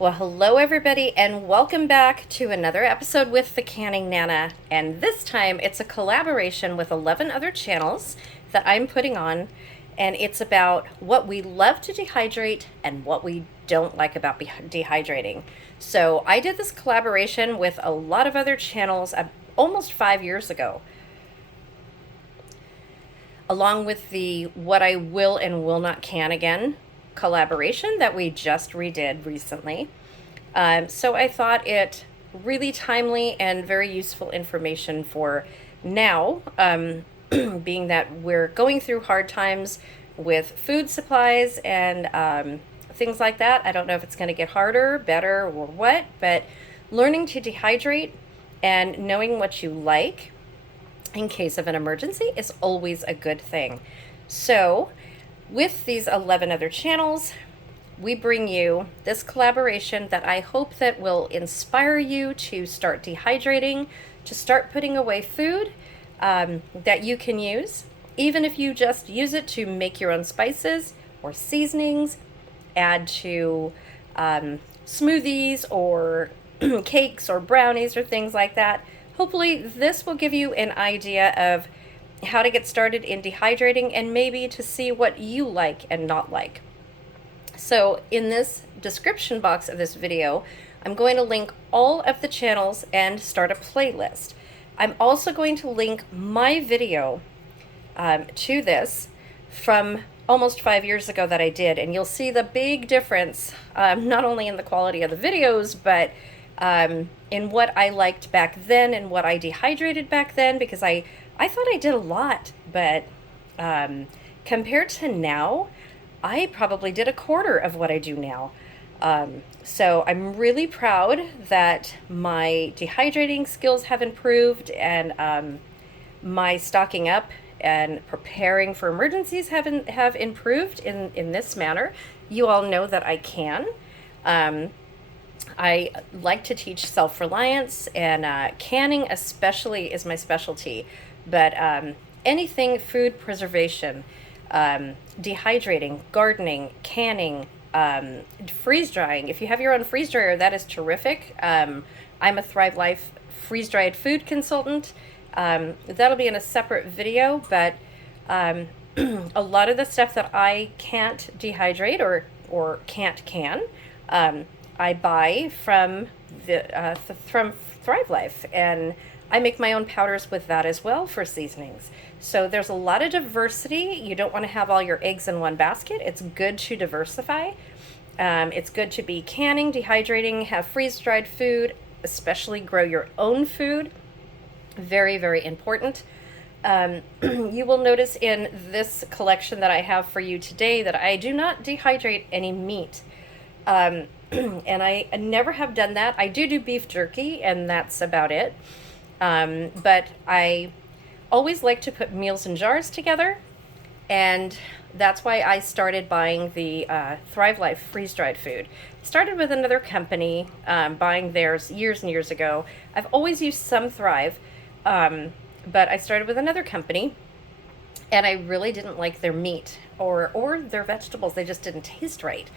Well, hello everybody, and welcome back to another episode with the Canning Nana. And this time it's a collaboration with 11 other channels that I'm putting on, and it's about what we love to dehydrate and what we don't like about dehydrating. So I did this collaboration with a lot of other channels almost 5 years ago, along with the What I Will and Will Not Can Again collaboration that we just redid recently. So I thought it really timely and very useful information for now, being that we're going through hard times with food supplies and things like that. I don't know if it's going to get harder, better, or what, but learning to dehydrate and knowing what you like in case of an emergency is always a good thing. So with these 11 other channels, we bring you this collaboration that I hope that will inspire you to start dehydrating, to start putting away food that you can use, even if you just use it to make your own spices or seasonings, add to smoothies or cakes or brownies or things like that. Hopefully this will give you an idea of how to get started in dehydrating and maybe to see what you like and not like. So in this description box of this video, I'm going to link all of the channels and start a playlist. I'm also going to link my video to this from almost 5 years ago that I did, and you'll see the big difference, not only in the quality of the videos, but in what I liked back then and what I dehydrated back then, because I thought I did a lot, but compared to now, I probably did a quarter of what I do now. So I'm really proud that my dehydrating skills have improved, and my stocking up and preparing for emergencies have improved in this manner. You all know that I can. I like to teach self-reliance, and canning especially is my specialty. But anything food preservation, dehydrating, gardening, canning, freeze drying. If you have your own freeze dryer, that is terrific. I'm a Thrivalist freeze-dried food consultant. That'll be in a separate video, but a lot of the stuff that I can't dehydrate or can't can, I buy from from Thrivalist, and I make my own powders with that as well for seasonings. So there's a lot of diversity. You don't want to have all your eggs in one basket. It's good to diversify. It's good to be canning, dehydrating, have freeze-dried food, especially grow your own food. Very, very important. You will notice in this collection that I have for you today that I do not dehydrate any meat. And I never have done that. I do beef jerky, and that's about it. But I always like to put meals in jars together, and that's why I started buying the Thrivalist freeze-dried food. Started with another company, buying theirs years and years ago. I've always used some Thrive, but I started with another company, and I really didn't like their meat or their vegetables. They just didn't taste right.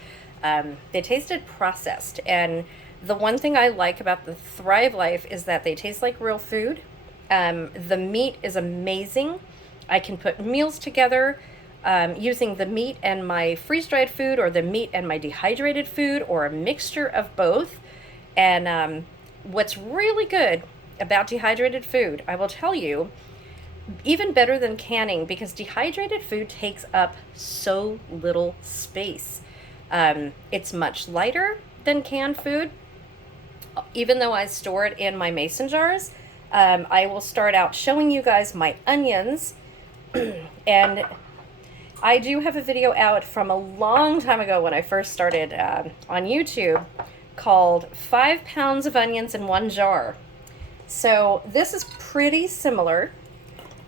They tasted processed, and the one thing I like about the Thrivalist is that they taste like real food. The meat is amazing. I can put meals together using the meat and my freeze-dried food, or the meat and my dehydrated food, or a mixture of both. And what's really good about dehydrated food, I will tell you, even better than canning, because dehydrated food takes up so little space. It's much lighter than canned food. Even though I store it in my mason jars, I will start out showing you guys my onions. And I do have a video out from a long time ago when I first started on YouTube called 5 pounds of onions in 1 jar. So this is pretty similar.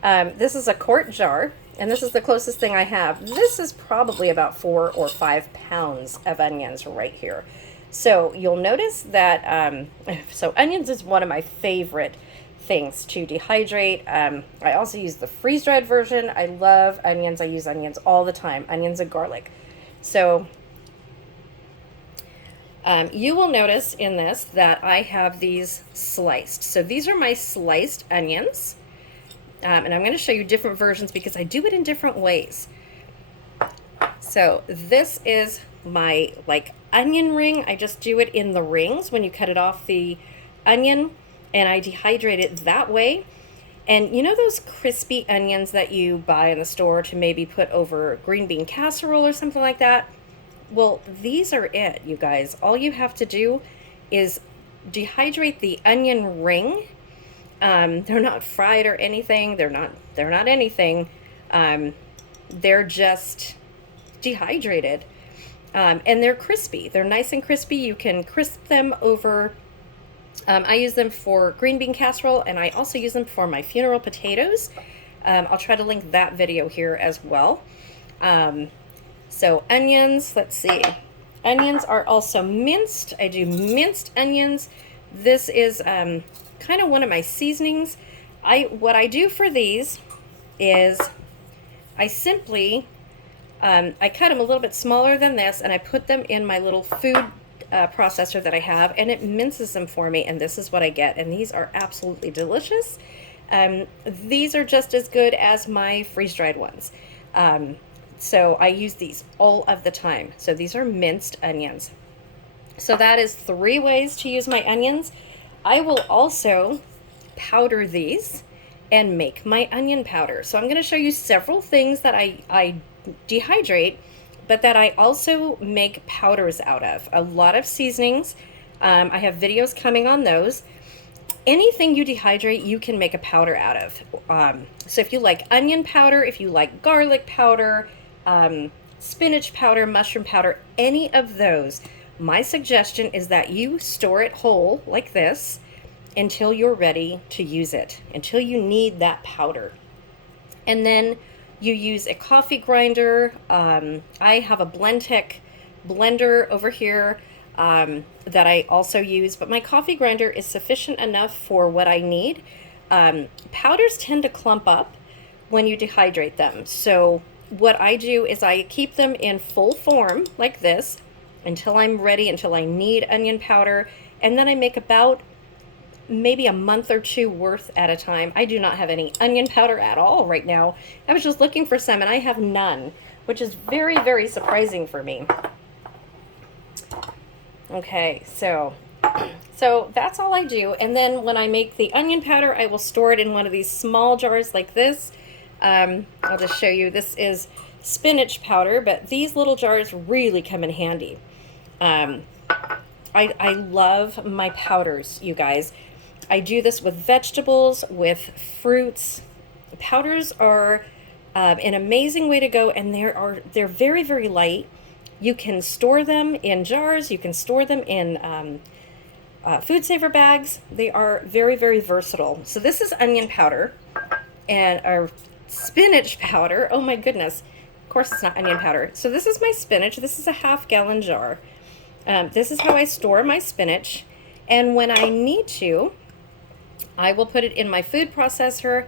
This is a quart jar, and this is the closest thing I have. This is probably about 4 or 5 pounds of onions right here. So you'll notice that, so onions is one of my favorite things to dehydrate. I also use the freeze-dried version. I love onions. I use onions all the time, onions and garlic. So You will notice in this that I have these sliced. So these are my sliced onions. And I'm going to show you different versions because I do it in different ways. So this is my like onion ring. I just do it in the rings when you cut it off the onion, and I dehydrate it that way. And you know those crispy onions that you buy in the store to maybe put over green bean casserole or something like that? Well, these are it, you guys. All you have to do is dehydrate the onion ring. They're not fried or anything. They're not anything. They're just dehydrated. And they're crispy. They're nice and crispy. You can crisp them over. I use them for green bean casserole, and I also use them for my funeral potatoes. I'll try to link that video here as well. So onions, let's see. Onions are also minced. I do minced onions. This is kind of one of my seasonings. What I do for these is I simply, I cut them a little bit smaller than this, and I put them in my little food processor that I have, and it minces them for me, and this is what I get. And these are absolutely delicious. These are just as good as my freeze-dried ones. So I use these all of the time. So these are minced onions. So that is 3 ways to use my onions. I will also powder these and make my onion powder. So I'm going to show you several things that I dehydrate, but that I also make powders out of. A lot of seasonings. I have videos coming on those. Anything you dehydrate, you can make a powder out of. So if you like onion powder, if you like garlic powder, spinach powder, mushroom powder, any of those, my suggestion is that you store it whole like this until you're ready to use it, until you need that powder. And then you use a coffee grinder. I have a Blendtec blender over here that I also use, but my coffee grinder is sufficient enough for what I need. Powders tend to clump up when you dehydrate them. So what I do is I keep them in full form like this until I'm ready, until I need onion powder, and then I make about maybe a month or 2 worth at a time. I do not have any onion powder at all right now. I was just looking for some, and I have none, which is very, very surprising for me. Okay, so that's all I do. And then when I make the onion powder, I will store it in one of these small jars like this. I'll just show you. This is spinach powder, but these little jars really come in handy. I love my powders, you guys. I do this with vegetables, with fruits. Powders are an amazing way to go, and they're very, very light. You can store them in jars. You can store them in food saver bags. They are very, very versatile. So this is onion powder and our spinach powder. Oh my goodness. Of course it's not onion powder. So this is my spinach. This is a 1/2 gallon jar. This is how I store my spinach. And when I need to, I will put it in my food processor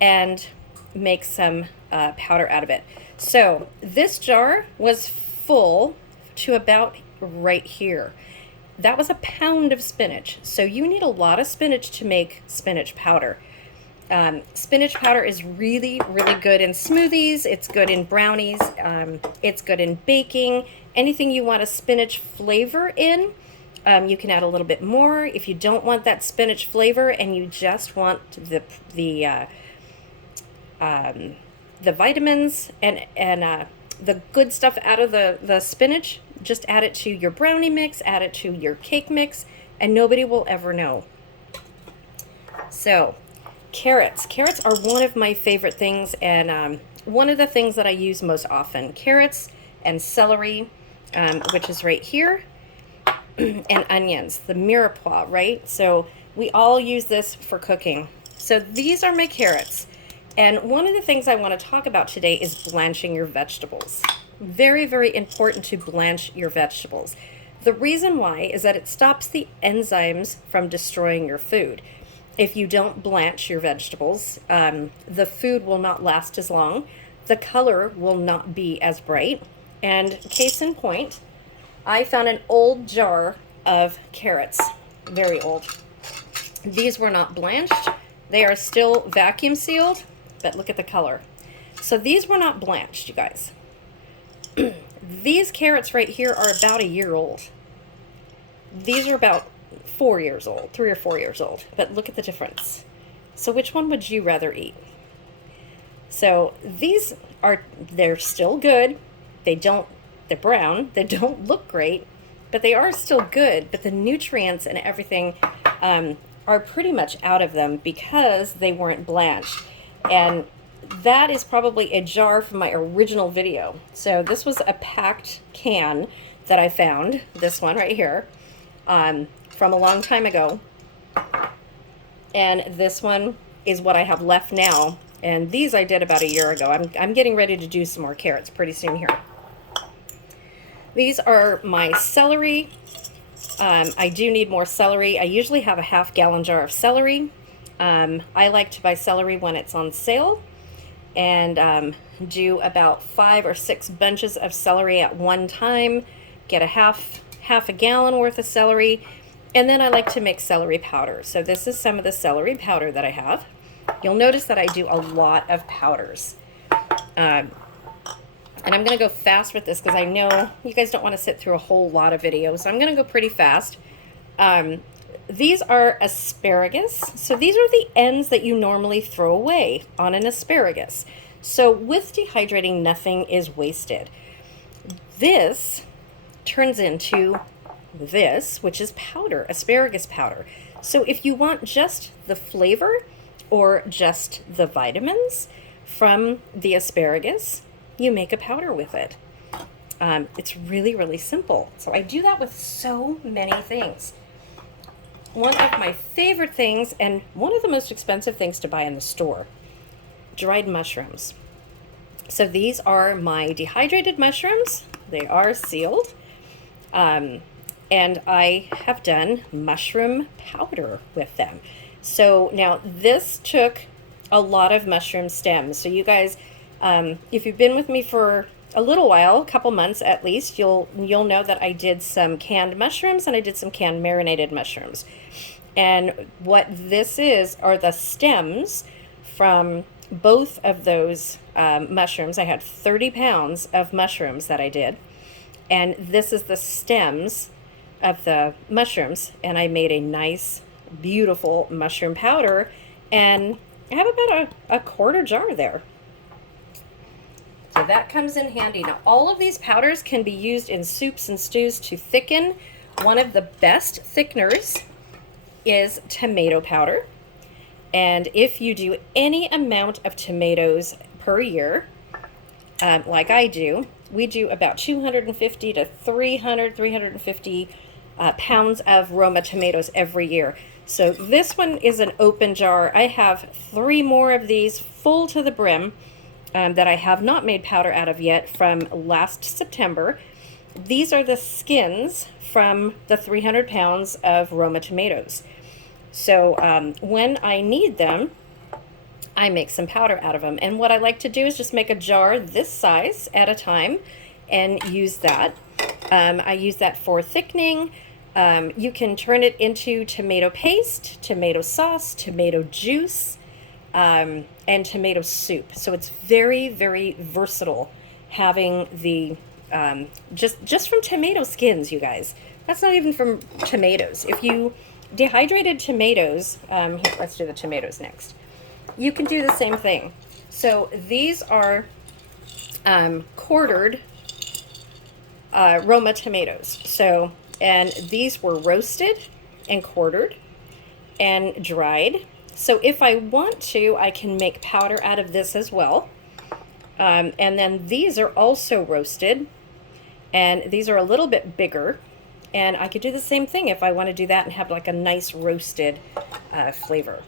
and make some powder out of it. So this jar was full to about right here. That was a pound of spinach. So you need a lot of spinach to make spinach powder. Spinach powder is really, really good in smoothies. It's good in brownies. It's good in baking. Anything you want a spinach flavor in, you can add a little bit more. If you don't want that spinach flavor and you just want the vitamins and the good stuff out of the spinach, just add it to your brownie mix, add it to your cake mix, and nobody will ever know. So carrots. Carrots are one of my favorite things, and one of the things that I use most often. Carrots and celery, which is right here, and onions, the mirepoix, right? So we all use this for cooking. So these are my carrots. And one of the things I want to talk about today is blanching your vegetables. Very, very important to blanch your vegetables. The reason why is that it stops the enzymes from destroying your food. If you don't blanch your vegetables, the food will not last as long. The color will not be as bright. And case in point, I found an old jar of carrots, very old. These were not blanched. They are still vacuum sealed, but look at the color. So these were not blanched, you guys. These carrots right here are about a year old. These are about 4 years old, 3 or 4 years old, but look at the difference. So which one would you rather eat? So these are, they're still good. They're brown. They don't look great, but they are still good. But the nutrients and everything are pretty much out of them because they weren't blanched. And that is probably a jar from my original video. So this was a packed can that I found, this one right here, from a long time ago. And this one is what I have left now. And these I did about a year ago. I'm getting ready to do some more carrots pretty soon here. These are my celery. I do need more celery. I usually have a half-gallon jar of celery. I like to buy celery when it's on sale and do about 5 or 6 bunches of celery at one time, get a half a gallon worth of celery, and then I like to make celery powder. So this is some of the celery powder that I have. You'll notice that I do a lot of powders. And I'm going to go fast with this because I know you guys don't want to sit through a whole lot of videos. So I'm going to go pretty fast. These are asparagus. So these are the ends that you normally throw away on an asparagus. So with dehydrating, nothing is wasted. This turns into this, which is powder, asparagus powder. So if you want just the flavor or just the vitamins from the asparagus, you make a powder with it. It's really, really simple. So I do that with so many things. One of my favorite things, and one of the most expensive things to buy in the store, dried mushrooms. So these are my dehydrated mushrooms. They are sealed. And I have done mushroom powder with them. So now this took a lot of mushroom stems. So you guys, if you've been with me for a little while, a couple months at least, you'll know that I did some canned mushrooms and I did some canned marinated mushrooms. And what this is are the stems from both of those mushrooms. I had 30 pounds of mushrooms that I did. And this is the stems of the mushrooms. And I made a nice, beautiful mushroom powder. And I have about a quarter jar there. So that comes in handy. Now, all of these powders can be used in soups and stews to thicken. One of the best thickeners is tomato powder. And if you do any amount of tomatoes per year, like I do, we do about 250 to 350 pounds of Roma tomatoes every year. So this one is an open jar. I have 3 more of these full to the brim that I have not made powder out of yet from last September. These are the skins from the 300 pounds of Roma tomatoes. So when I need them, I make some powder out of them. And what I like to do is just make a jar this size at a time and use that. I use that for thickening. You can turn it into tomato paste, tomato sauce, tomato juice, and tomato soup. So it's very, very versatile having the, just from tomato skins, you guys. That's not even from tomatoes. If you dehydrated tomatoes, here, let's do the tomatoes next. You can do the same thing. So these are quartered Roma tomatoes. So, and these were roasted and quartered and dried. So if I want to, I can make powder out of this as well. And then these are also roasted, and these are a little bit bigger. And I could do the same thing if I want to do that and have like a nice roasted flavor.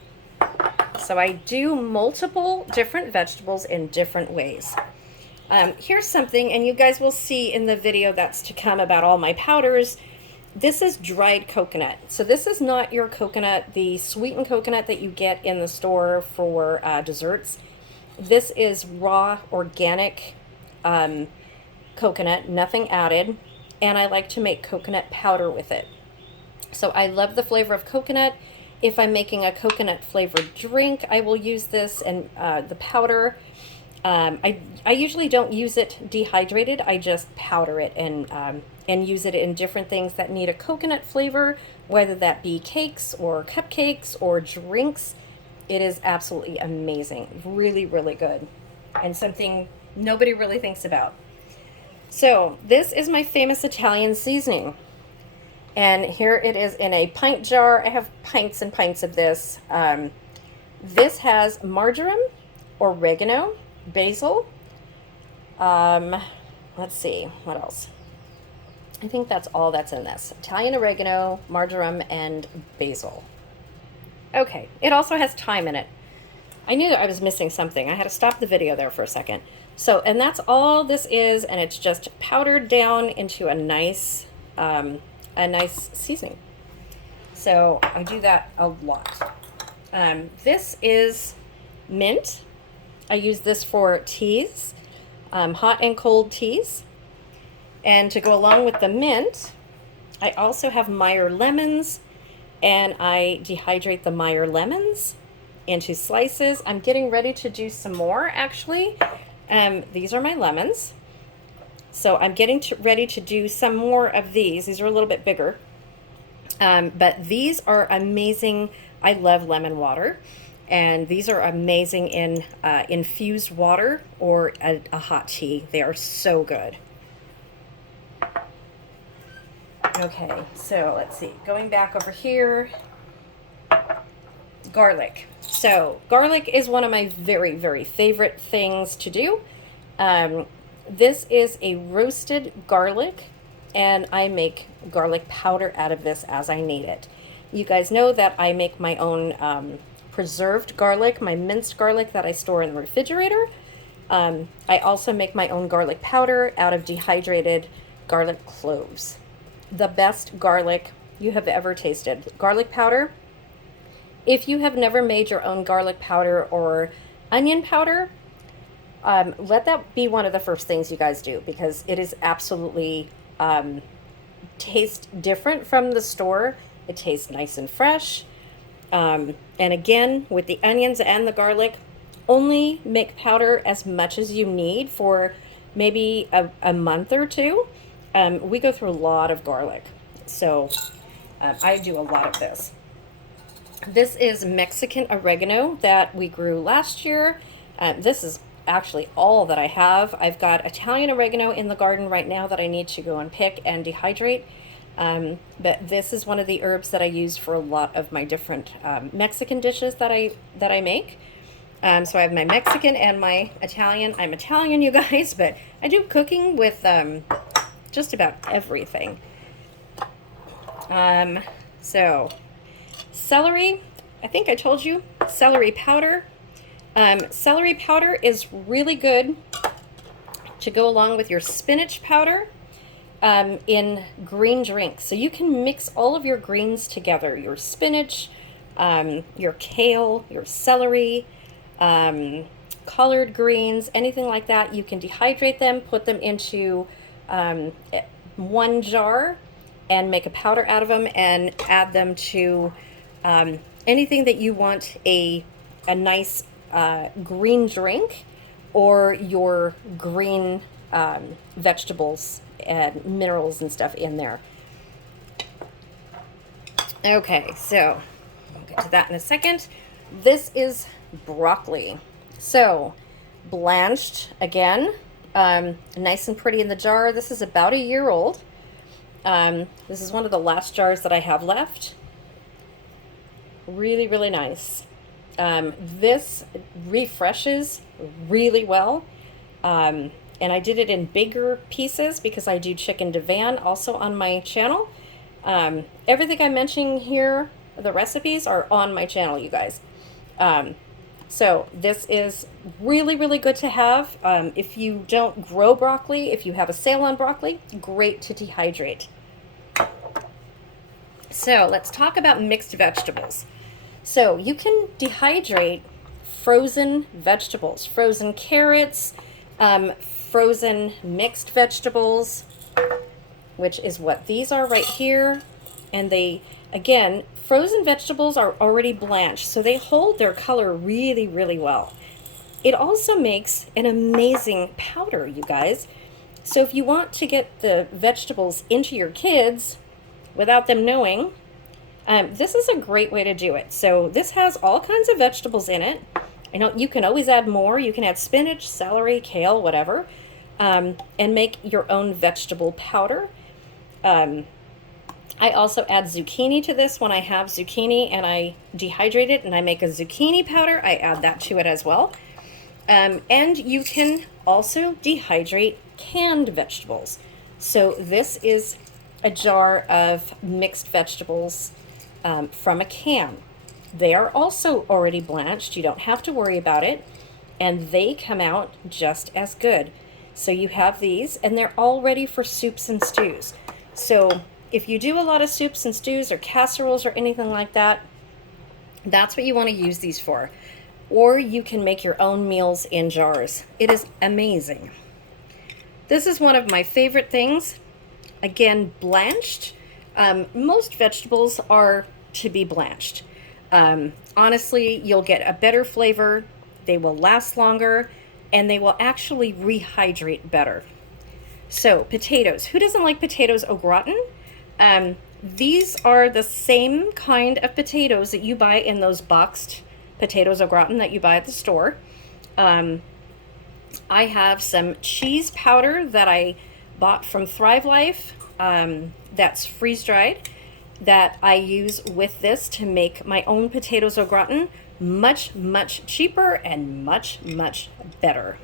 So I do multiple different vegetables in different ways. Here's something, and you guys will see in the video that's to come about all my powders. This is dried coconut. So this is not your coconut, the sweetened coconut that you get in the store for desserts. This is raw, organic coconut, nothing added. and I like to make coconut powder with it. So I love the flavor of coconut. If I'm making a coconut flavored drink, I will use this and the powder. I usually don't use it dehydrated. I just powder it and use it in different things that need a coconut flavor, whether that be cakes or cupcakes or drinks. It is absolutely amazing. Really, really good. And something nobody really thinks about. So this is my famous Italian seasoning. And here it is in a pint jar. I have pints and pints of this. This has marjoram, oregano, basil. Let's see, what else? I think that's all that's in this. Italian oregano, marjoram, and basil. Okay, it also has thyme in it. I knew I was missing something. I had to stop the video there for a second. So, and that's all this is, and it's just powdered down into a nice seasoning. So I do that a lot. This is mint. I use this for teas, hot and cold teas. And to go along with the mint, I also have Meyer lemons, and I dehydrate the Meyer lemons into slices. I'm getting ready to do some more, actually. These are my lemons. So I'm getting ready to do some more of these. These are a little bit bigger. But these are amazing. I love lemon water. And these are amazing in infused water or a hot tea. They are so good. Okay, so let's see. Going back over here. Garlic. So garlic is one of my very, very favorite things to do. This is a roasted garlic, and I make garlic powder out of this as I need it. You guys know that I make my own preserved garlic, my minced garlic that I store in the refrigerator. I also make my own garlic powder out of dehydrated garlic cloves. The best garlic you have ever tasted. Garlic powder. If you have never made your own garlic powder or onion powder, let that be one of the first things you guys do, because it is absolutely tastes different from the store. It tastes nice and fresh. And again, with the onions and the garlic, only make powder as much as you need for maybe a month or two. We go through a lot of garlic, so I do a lot of this. This is Mexican oregano that we grew last year. This is actually all that I have. I've got Italian oregano in the garden right now that I need to go and pick and dehydrate. But this is one of the herbs that I use for a lot of my different Mexican dishes that I make. So I have my Mexican and my Italian. I'm Italian, you guys, but I do cooking with just about everything. So celery, I think I told you, celery powder. Celery powder is really good to go along with your spinach powder in green drinks. So you can mix all of your greens together, your spinach, your kale, your celery, collard greens, anything like that. You can dehydrate them, put them into one jar and make a powder out of them and add them to anything that you want a nice green drink, or your green vegetables and minerals and stuff in there. Okay, so we'll get to that in a second. This is broccoli. So blanched again, nice and pretty in the jar. This is about a year old. This is one of the last jars that I have left. Really, really nice. This refreshes really well. And I did it in bigger pieces because I do chicken divan also on my channel. Everything I'm mentioning here, the recipes are on my channel, you guys. So this is really, really good to have. If you don't grow broccoli, if you have a sale on broccoli, great to dehydrate. So let's talk about mixed vegetables. So you can dehydrate frozen vegetables, frozen carrots, frozen mixed vegetables. which is what these are right here. And they, again, frozen vegetables are already blanched, so they hold their color really, really well. It also makes an amazing powder, you guys. So if you want to get the vegetables into your kids without them knowing, this is a great way to do it. So this has all kinds of vegetables in it. I know you can always add more. You can add spinach, celery, kale, whatever, and make your own vegetable powder. I also add zucchini to this when I have zucchini and I dehydrate it and I make a zucchini powder. I add that to it as well. And you can also dehydrate canned vegetables. So this is a jar of mixed vegetables from a can. They are also already blanched. You don't have to worry about it. And they come out just as good. So you have these, and they're all ready for soups and stews. So if you do a lot of soups and stews or casseroles or anything like that, that's what you want to use these for. Or you can make your own meals in jars. It is amazing. This is one of my favorite things. Again, blanched. Most vegetables are to be blanched. Honestly, you'll get a better flavor, they will last longer, and they will actually rehydrate better. So potatoes. Who doesn't like potatoes au gratin? These are the same kind of potatoes that you buy in those boxed potatoes au gratin that you buy at the store. I have some cheese powder that I bought from Thrivalist, that's freeze-dried, that I use with this to make my own potatoes au gratin. Much, much cheaper and much, much better.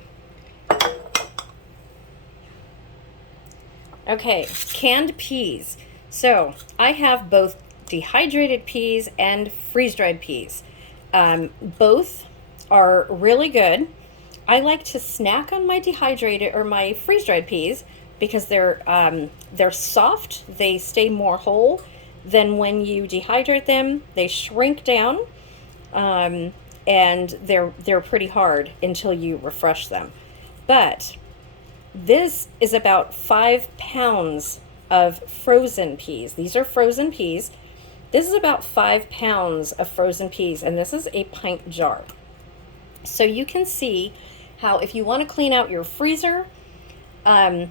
Okay, canned peas. So I have both dehydrated peas and freeze-dried peas. Both are really good. I like to snack on my dehydrated or my freeze-dried peas because they're soft. They stay more whole than when you dehydrate them. They shrink down, and they're pretty hard until you refresh them. But this is about 5 pounds of frozen peas. These are frozen peas. This is about 5 pounds of frozen peas, and this is a pint jar. So you can see how if you want to clean out your freezer and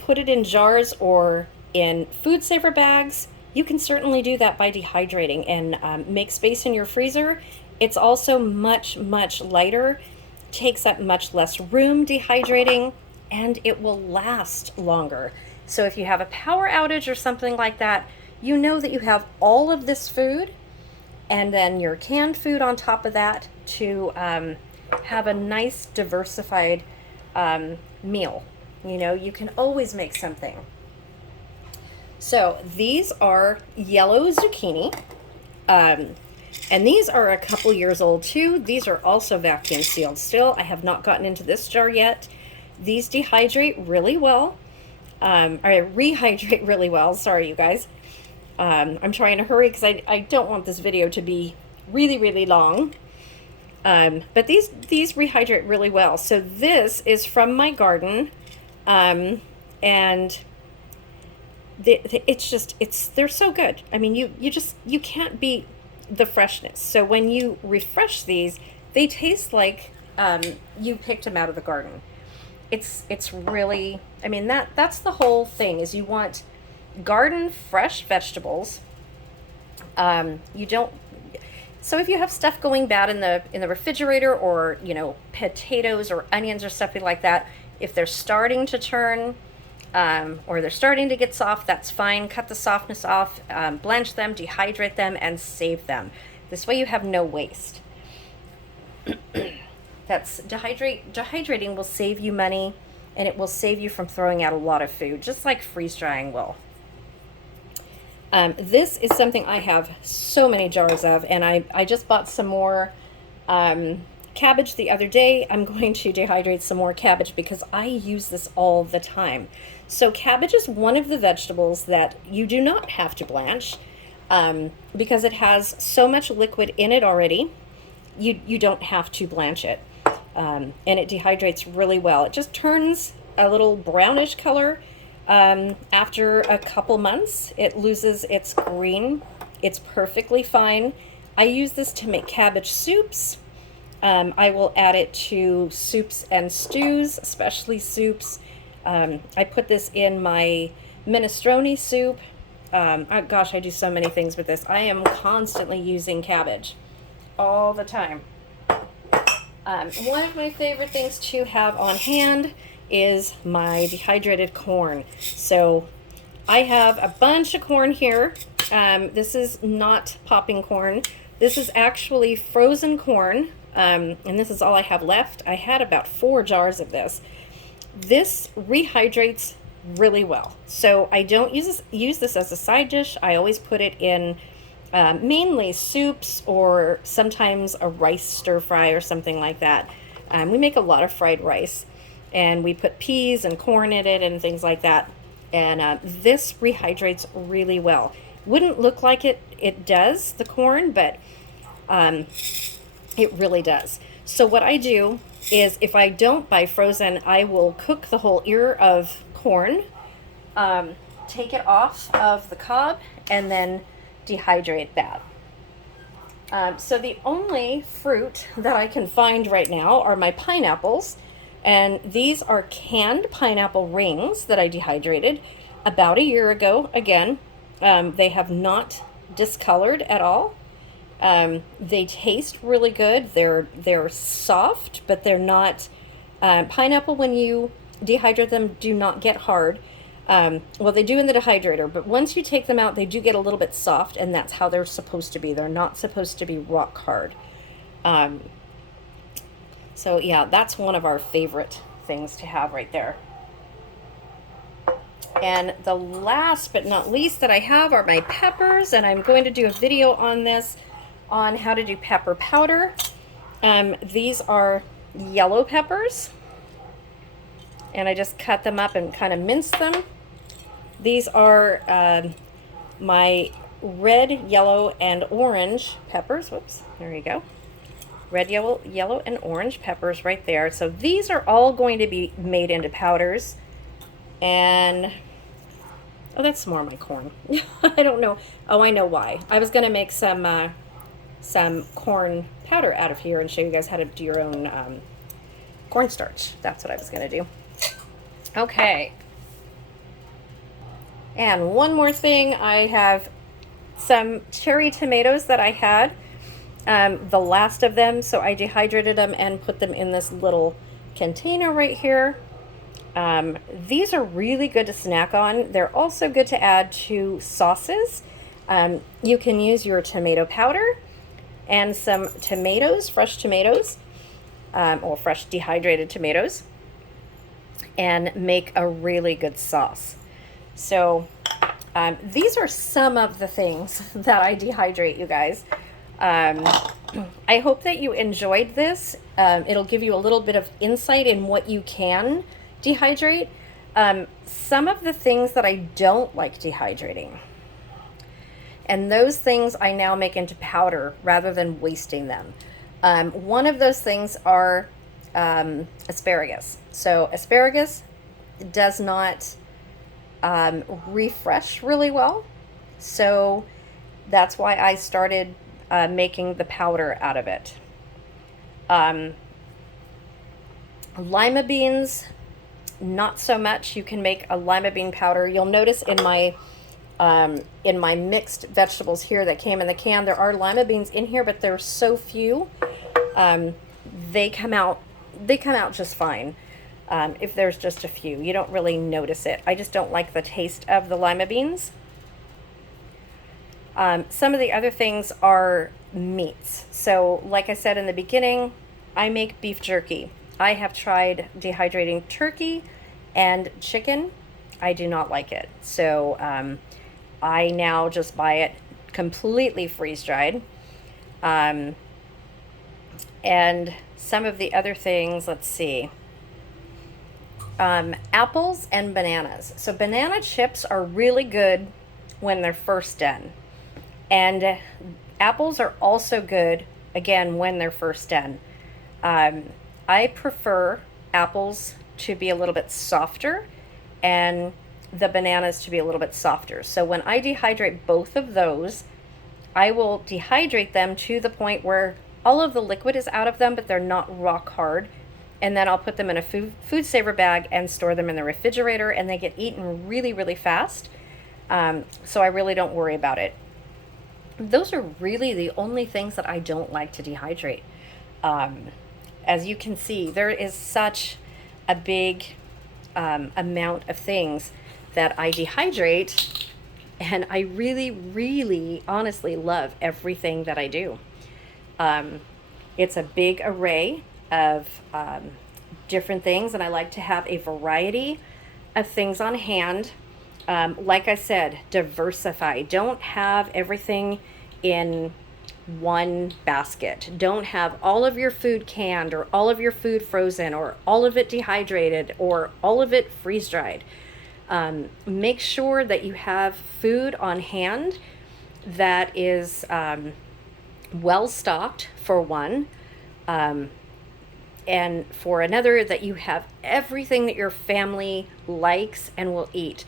put it in jars or in food saver bags, you can certainly do that by dehydrating and make space in your freezer. It's also much, much lighter, takes up much less room dehydrating, and it will last longer. So if you have a power outage or something like that, you know that you have all of this food and then your canned food on top of that to have a nice diversified meal. You know, you can always make something. So these are yellow zucchini, and these are a couple years old too. These are also vacuum sealed still. I have not gotten into this jar yet. These dehydrate really well, or rehydrate really well. Sorry, you guys. I'm trying to hurry because I don't want this video to be really, really long. But these rehydrate really well. So this is from my garden, and they're so good. I mean, you can't beat the freshness. So when you refresh these, they taste like you picked them out of the garden. It's really, I mean, that's the whole thing, is you want garden fresh vegetables. You don't, so if you have stuff going bad in the refrigerator, or potatoes or onions or something like that, if they're starting to turn or they're starting to get soft, that's fine. Cut the softness off, blanch them, dehydrate them, and save them. This way you have no waste. Dehydrating will save you money, and it will save you from throwing out a lot of food, just like freeze drying will. This is something I have so many jars of, and I just bought some more cabbage the other day. I'm going to dehydrate some more cabbage because I use this all the time. So cabbage is one of the vegetables that you do not have to blanch because it has so much liquid in it already. You don't have to blanch it, and it dehydrates really well. It just turns a little brownish color After a couple months, it loses its green. It's perfectly fine. I use this to make cabbage soups. I will add it to soups and stews, especially soups. I put this in my minestrone soup. Oh gosh, I do so many things with this. I am constantly using cabbage all the time. One of my favorite things to have on hand is my dehydrated corn. So I have a bunch of corn here. This is not popping corn. This is actually frozen corn, and this is all I have left. I had about 4 jars of this. This rehydrates really well. So I don't use this as a side dish. I always put it in mainly soups or sometimes a rice stir fry or something like that. We make a lot of fried rice, and we put peas and corn in it and things like that. And this rehydrates really well. Wouldn't look like it does, the corn, but it really does. So what I do is, if I don't buy frozen, I will cook the whole ear of corn, take it off of the cob, and then dehydrate that. So the only fruit that I can find right now are my pineapples, and these are canned pineapple rings that I dehydrated about a year ago. Again, they have not discolored at all. They taste really good. They're soft, but they're not pineapple. When you dehydrate them, do not get hard. Well, they do in the dehydrator, but once you take them out, they do get a little bit soft, and that's how they're supposed to be. They're not supposed to be rock hard. So yeah, that's one of our favorite things to have right there. And the last but not least that I have are my peppers, and I'm going to do a video on this, on how to do pepper powder. These are yellow peppers, and I just cut them up and kind of mince them. These are my red, yellow, and orange peppers. Whoops, there you go. Red, yellow, and orange peppers right there. So these are all going to be made into powders. And, oh, that's more of my corn. I don't know. Oh, I know why. I was going to make some corn powder out of here and show you guys how to do your own cornstarch. That's what I was going to do. Okay. And one more thing, I have some cherry tomatoes that I had, the last of them, so I dehydrated them and put them in this little container right here. These are really good to snack on. They're also good to add to sauces. You can use your tomato powder and some tomatoes, fresh tomatoes, or fresh dehydrated tomatoes, and make a really good sauce. So these are some of the things that I dehydrate, you guys. I hope that you enjoyed this. It'll give you a little bit of insight in what you can dehydrate. Some of the things that I don't like dehydrating, and those things I now make into powder rather than wasting them. One of those things are asparagus. So asparagus does not refresh really well, so that's why I started making the powder out of it. Lima beans, not so much. You can make a lima bean powder. You'll notice in my mixed vegetables here that came in the can, there are lima beans in here, but there's so few. They come out just fine. If there's just a few, you don't really notice it. I just don't like the taste of the lima beans. Some of the other things are meats. So like I said in the beginning, I make beef jerky. I have tried dehydrating turkey and chicken. I do not like it. So I now just buy it completely freeze-dried. And some of the other things, let's see. Apples and bananas. So banana chips are really good when they're first done. And apples are also good, again, when they're first done. I prefer apples to be a little bit softer, and the bananas to be a little bit softer. So when I dehydrate both of those, I will dehydrate them to the point where all of the liquid is out of them, but they're not rock hard. And then I'll put them in a food saver bag and store them in the refrigerator, and they get eaten really, really fast. So I really don't worry about it. Those are really the only things that I don't like to dehydrate. As you can see, there is such a big amount of things that I dehydrate, and I really, really honestly love everything that I do. It's a big array of different things, and I like to have a variety of things on hand. Like I said, diversify. Don't have everything in one basket. Don't have all of your food canned, or all of your food frozen, or all of it dehydrated, or all of it freeze dried. Make sure that you have food on hand that is well stocked, for one, and for another, that you have everything that your family likes and will eat.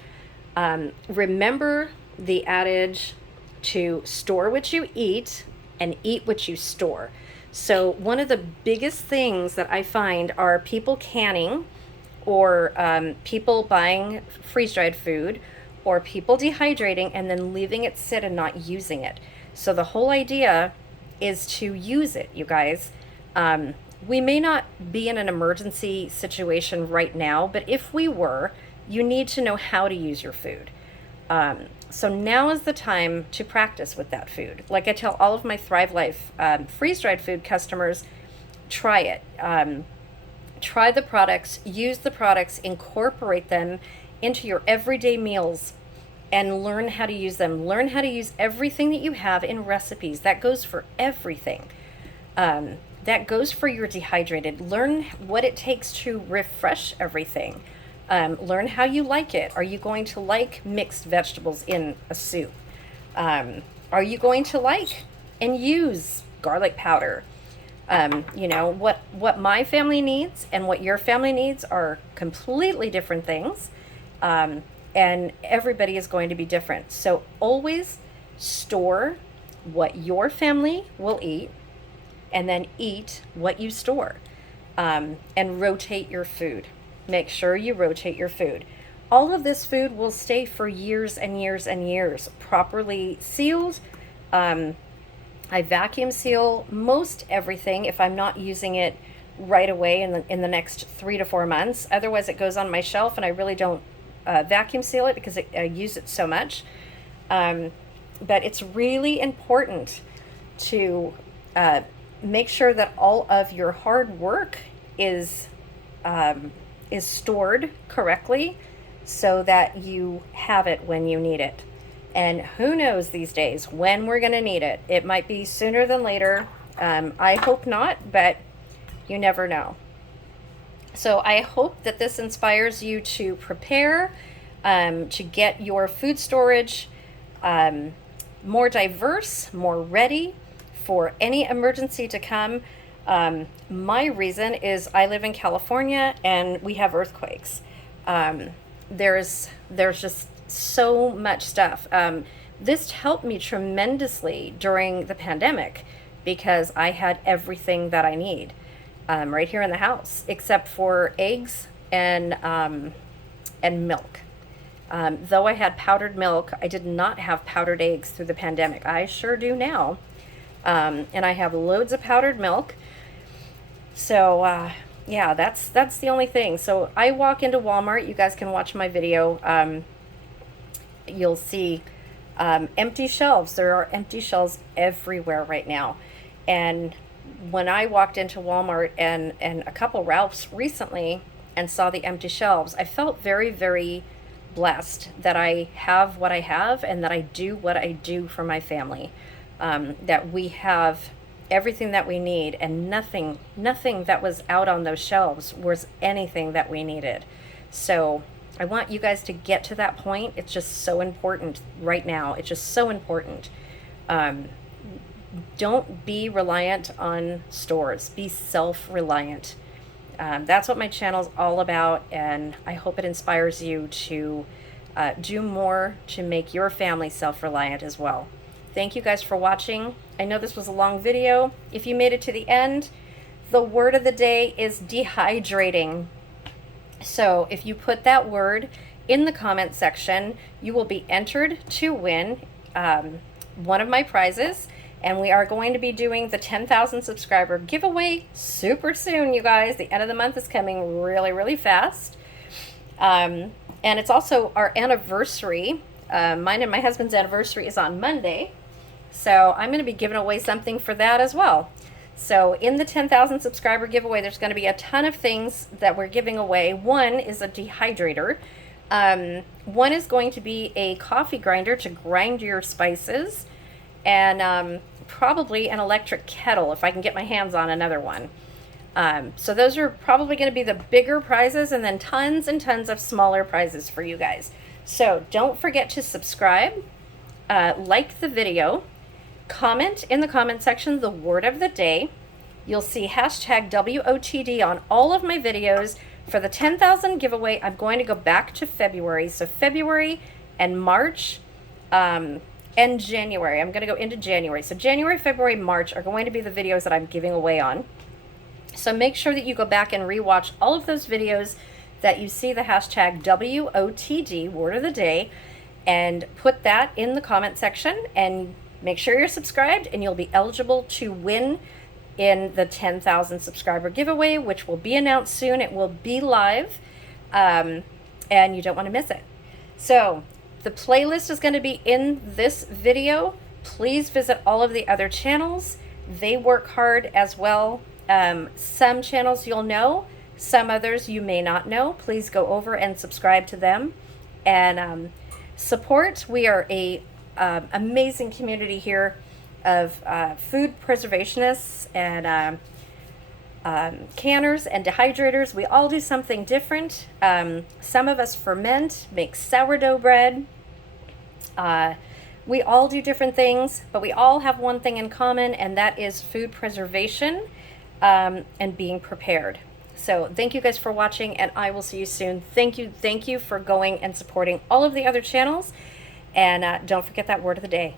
Remember the adage to store what you eat and eat what you store. So one of the biggest things that I find are people canning, or people buying freeze-dried food, or people dehydrating and then leaving it sit and not using it. So the whole idea is to use it, you guys. We may not be in an emergency situation right now, but if we were, you need to know how to use your food. So now is the time to practice with that food. Like I tell all of my Thrivalist freeze-dried food customers, try it. Try the products, use the products, incorporate them into your everyday meals, and learn how to use them. Learn how to use everything that you have in recipes. That goes for everything. That goes for your dehydrated. Learn what it takes to refresh everything. Learn how you like it. Are you going to like mixed vegetables in a soup? Are you going to like and use garlic powder? You know, what my family needs and what your family needs are completely different things. And everybody is going to be different. So always store what your family will eat, and then eat what you store. And rotate your food. Make sure you rotate your food. All of this food will stay for years and years and years, properly sealed. I vacuum seal most everything if I'm not using it right away in the next 3 to 4 months. Otherwise, it goes on my shelf, and I really don't vacuum seal it because I use it so much. But it's really important to make sure that all of your hard work is stored correctly, so that you have it when you need it. And who knows these days when we're going to need it. It might be sooner than later. I hope not, but you never know. So I hope that this inspires you to prepare, to get your food storage more diverse, more ready for any emergency to come. My reason is I live in California and we have earthquakes. There's just so much stuff. This helped me tremendously during the pandemic because I had everything that I need right here in the house, except for eggs and milk. Though I had powdered milk, I did not have powdered eggs through the pandemic. I sure do now. And I have loads of powdered milk. So yeah, that's the only thing. So I walk into Walmart. You guys can watch my video. You'll see empty shelves. There are empty shelves everywhere right now. And when I walked into Walmart and a couple Ralphs recently and saw the empty shelves, I felt very, very blessed that I have what I have and that I do what I do for my family. That we have everything that we need, and nothing that was out on those shelves was anything that we needed. So I want you guys to get to that point. It's just so important right now. It's just so important. Don't be reliant on stores. Be self-reliant. That's what my channel's all about, and I hope it inspires you to do more to make your family self-reliant as well. Thank you guys for watching. I know this was a long video. If you made it to the end, the word of the day is dehydrating. So if you put that word in the comment section, you will be entered to win one of my prizes. And we are going to be doing the 10,000 subscriber giveaway super soon, you guys. The end of the month is coming really, really fast. And it's also our anniversary. Mine and my husband's anniversary is on Monday. So I'm going to be giving away something for that as well. So in the 10,000 subscriber giveaway, there's going to be a ton of things that we're giving away. One is a dehydrator. One is going to be a coffee grinder to grind your spices. And probably an electric kettle if I can get my hands on another one. So those are probably going to be the bigger prizes, and then tons and tons of smaller prizes for you guys. So don't forget to subscribe, like the video, comment in the comment section the word of the day. You'll see hashtag WOTD on all of my videos. For the 10,000 giveaway, I'm going to go back to February. So February and March and January. I'm going to go into January. So January, February, March are going to be the videos that I'm giving away on. So make sure that you go back and rewatch all of those videos that you see the hashtag WOTD, word of the day, and put that in the comment section, and make sure you're subscribed, and you'll be eligible to win in the 10,000 subscriber giveaway, which will be announced soon. It will be live, and you don't want to miss it. So the playlist is going to be in this video. Please visit all of the other channels. They work hard as well. Some channels you'll know, some others you may not know. Please go over and subscribe to them and support. We are a amazing community here of food preservationists and canners and dehydrators. We all do something different. Some of us ferment, make sourdough bread. We all do different things, but we all have one thing in common, and that is food preservation and being prepared. So thank you guys for watching, and I will see you soon. Thank you for going and supporting all of the other channels, and don't forget that word of the day.